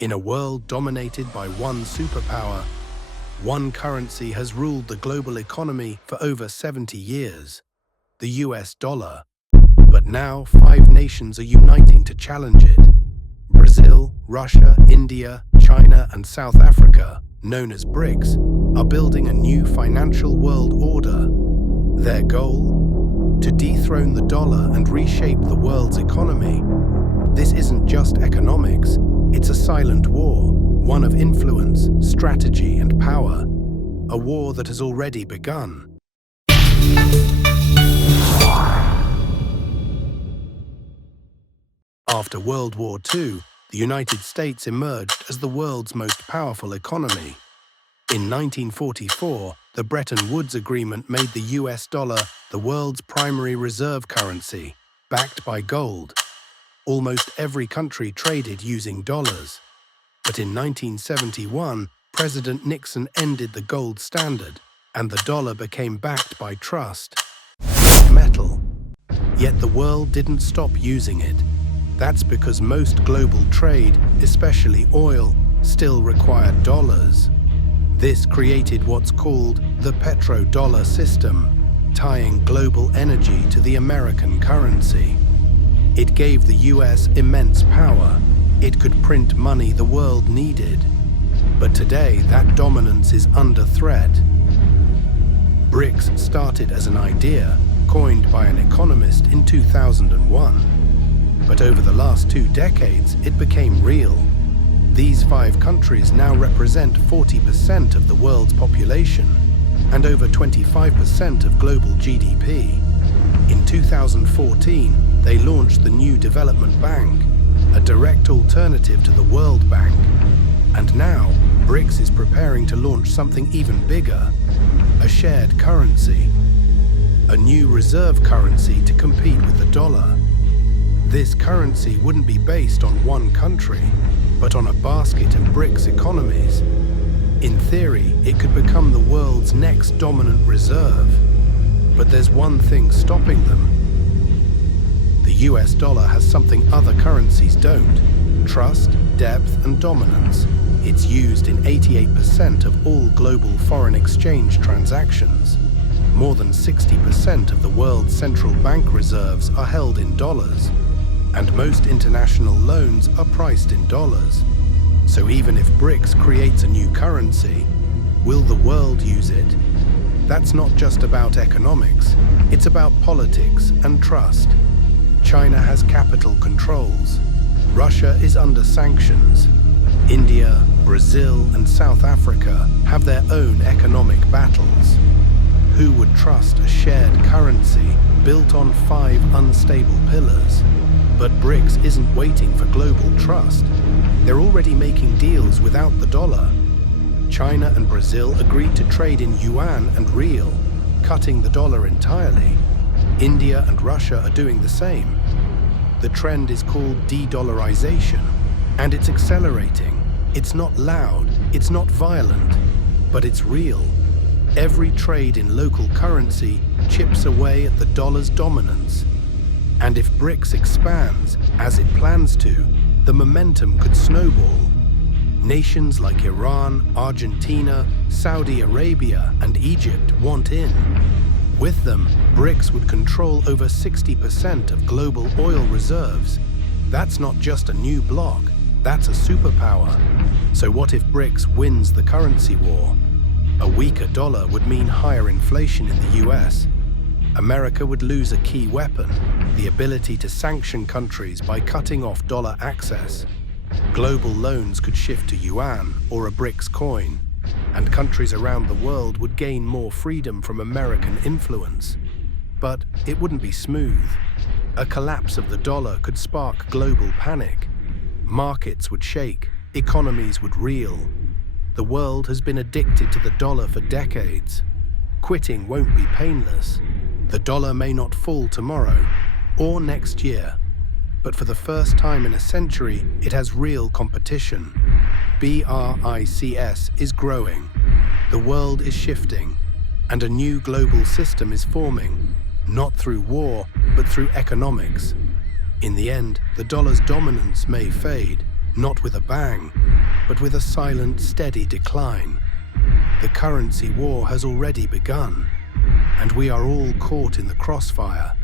In a world dominated by one superpower, one currency has ruled the global economy for over 70 years, the US dollar. But now 5 nations are uniting to challenge it. Brazil, Russia, India, China, and South Africa, known as BRICS, are building a new financial world order. Their goal? To dethrone the dollar and reshape the world's economy. This isn't just economics, it's a silent war, one of influence, strategy, and power. A war that has already begun. After World War II, the United States emerged as the world's most powerful economy. In 1944, the Bretton Woods Agreement made the US dollar the world's primary reserve currency, backed by gold. Almost every country traded using dollars. But in 1971, President Nixon ended the gold standard, and the dollar became backed by trust, metal. Yet the world didn't stop using it. That's because most global trade, especially oil, still required dollars. This created what's called the petrodollar system, tying global energy to the American currency. It gave the US immense power. It could print money the world needed. But today, that dominance is under threat. BRICS started as an idea, coined by an economist in 2001. But over the last 2 decades, it became real. These 5 countries now represent 40% of the world's population and over 25% of global GDP. In 2014, they launched the new Development Bank, a direct alternative to the World Bank. And now, BRICS is preparing to launch something even bigger, a shared currency, a new reserve currency to compete with the dollar. This currency wouldn't be based on one country, but on a basket of BRICS economies. In theory, it could become the world's next dominant reserve. But there's one thing stopping them. The US dollar has something other currencies don't: trust, depth, and dominance. It's used in 88% of all global foreign exchange transactions. More than 60% of the world's central bank reserves are held in dollars. And most international loans are priced in dollars. So even if BRICS creates a new currency, will the world use it? That's not just about economics, it's about politics and trust. China has capital controls. Russia is under sanctions. India, Brazil, and South Africa have their own economic battles. Who would trust a shared currency built on 5 unstable pillars? But BRICS isn't waiting for global trust. They're already making deals without the dollar. China and Brazil agreed to trade in yuan and real, cutting the dollar entirely. India and Russia are doing the same. The trend is called de-dollarization, and it's accelerating. It's not loud, it's not violent, but it's real. Every trade in local currency chips away at the dollar's dominance. And if BRICS expands, as it plans to, the momentum could snowball. Nations like Iran, Argentina, Saudi Arabia, and Egypt want in. With them, BRICS would control over 60% of global oil reserves. That's not just a new bloc, that's a superpower. So what if BRICS wins the currency war? A weaker dollar would mean higher inflation in the US. America would lose a key weapon, the ability to sanction countries by cutting off dollar access. Global loans could shift to yuan or a BRICS coin, and countries around the world would gain more freedom from American influence. But it wouldn't be smooth. A collapse of the dollar could spark global panic. Markets would shake, economies would reel. The world has been addicted to the dollar for decades. Quitting won't be painless. The dollar may not fall tomorrow or next year, but for the first time in a century, it has real competition. BRICS is growing. The world is shifting, and a new global system is forming, not through war, but through economics. In the end, the dollar's dominance may fade, not with a bang, but with a silent, steady decline. The currency war has already begun, and we are all caught in the crossfire.